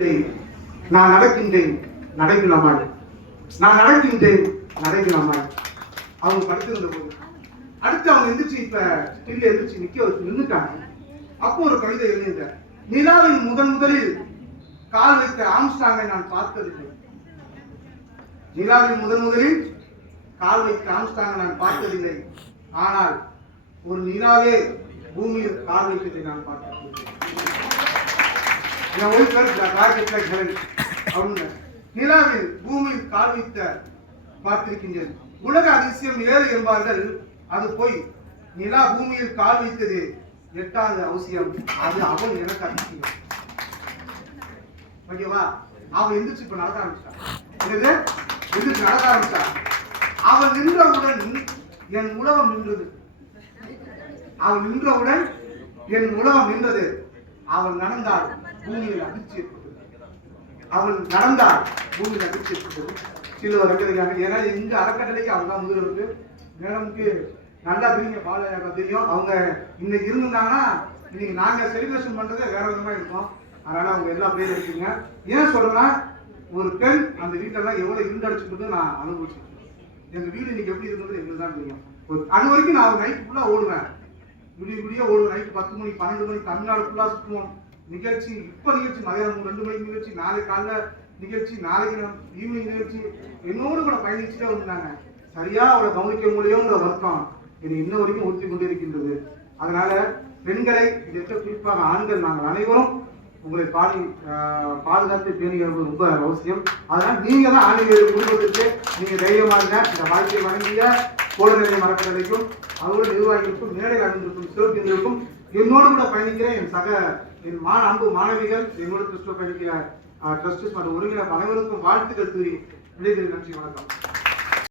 நான் நடக்கின்றேன் நடைக்கு நம்மாள், நான் நடக்கின்றேன் நடைக்கு நம்மாள். அவங்க படுத்திருந்த போது அடுத்து அவங்க எந்திரிச்சு இப்ப ஸ்டில் எந்திரிச்சு நின்றுட்டாங்க. அப்போ ஒரு கவிதை எழுதின்ற, நிலாவில் முதலில் கால் வைத்த ஆம்ஸ்டாங்கை நான் பார்த்ததில்லை. நிலாவில் முதலில் கால் வைத்த ஆம்ஸ்டாங்கை நான் பார்த்ததில்லை. ஆனால் ஒரு நிலாவே பூமியில் கால் வைத்ததை நான் பார்த்ததில்லை. நிலாவில் பூமியில் கால் வைத்த பார்த்திருக்கின்றேன். உலக அதிசயம் 7 என்பார்கள், அது போய். நிலா பூமியில் கால் வைத்தது 8வது அவசியம். அது அவன் எனக்கு அதிசயம். ஓகேவா? அவன் எந்திரிச்சு இப்ப நடக்க ஆரம்பிச்சான். எந்திரிச்சு நடக்க ஆரம்பிச்சான். அவன் நின்றவுடன் என் உலகம் நின்றது. அவன் நின்றவுடன் என் உலகம் நின்றது. அவள் நடந்தால் பூமியில் அதிர்ச்சி ஏற்பட்டது. அவள் நடந்தால் பூமியில் அதிர்ச்சி ஏற்பட்டது. சில அறக்கட்டளைக்காக, ஏன்னா இந்த அறக்கட்டளைக்கு அவங்க தான் முதல்வருக்கு மேடமுக்கு நல்லா தெரியுங்க, பாலையாக தெரியும். அவங்க இன்னைக்கு இருந்தாங்கன்னா இன்னைக்கு நாங்க செலிப்ரேஷன் பண்றதே வேற விதமா இருக்கும். அதனால அவங்க எல்லா பேரும் இருக்குங்க. ஏன் சொல்றேன்னா, ஒரு பெண் அந்த வீட்டெல்லாம் எவ்வளவு இருந்தடிச்சுட்டு நான் அனுபவிச்சேன். எங்க வீடு இன்னைக்கு எப்படி இருந்தது எங்களுக்கு தான் தெரியும். அது வரைக்கும் நான் நைட் ஃபுல்லா ஓடுவேன், விடிய ஓடுவேன். நைட்டு 10 மணி 12 மணி தமிழ்நாடு ஃபுல்லா சுற்றுவோம். நிகழ்ச்சி இப்ப நிகழ்ச்சி மதியானம் 2 மணிக்கு நிகழ்ச்சி, நாளைக்கு காலைல நிகழ்ச்சி, நாளைக்கு ஈவினிங் நிகழ்ச்சி. என்னோடு கூட பயணிச்சுட்டே வந்தாங்க. சரியா அவளை கவனிக்க முடியுங்கிற வருத்தம் இது இன்ன வரைக்கும் ஊற்றி கொண்டிருக்கின்றது. அதனால பெண்களை, இதற்கு குறிப்பாக ஆண்கள், நாங்கள் அனைவரும் உங்களை பாதுகாத்து பேணுகிறது ரொம்ப அவசியம். அதனால நீங்க தான் ஆண்கள் குடும்பத்திற்கு நீங்க தைரியமா இருங்க. இந்த வாழ்க்கையை வழங்கிய கோடநிலை மரக்கடலைக்கும் அவரோட நிர்வாகிகளுக்கும் மேடையில் அணிந்திருக்கும் சிறப்பினருக்கும் என்னோடு கூட பயணிக்கிற என் அன்பு மாணவிகள், என்னோட ட்ரஸ்ட் பயணிக்கிற ட்ரஸ்டஸ் மற்றும் ஒருங்கிணைப்பு அனைவருக்கும் வாழ்த்துக்கள் கூறி விடைபெறுகிறேன். நன்றி, வணக்கம்.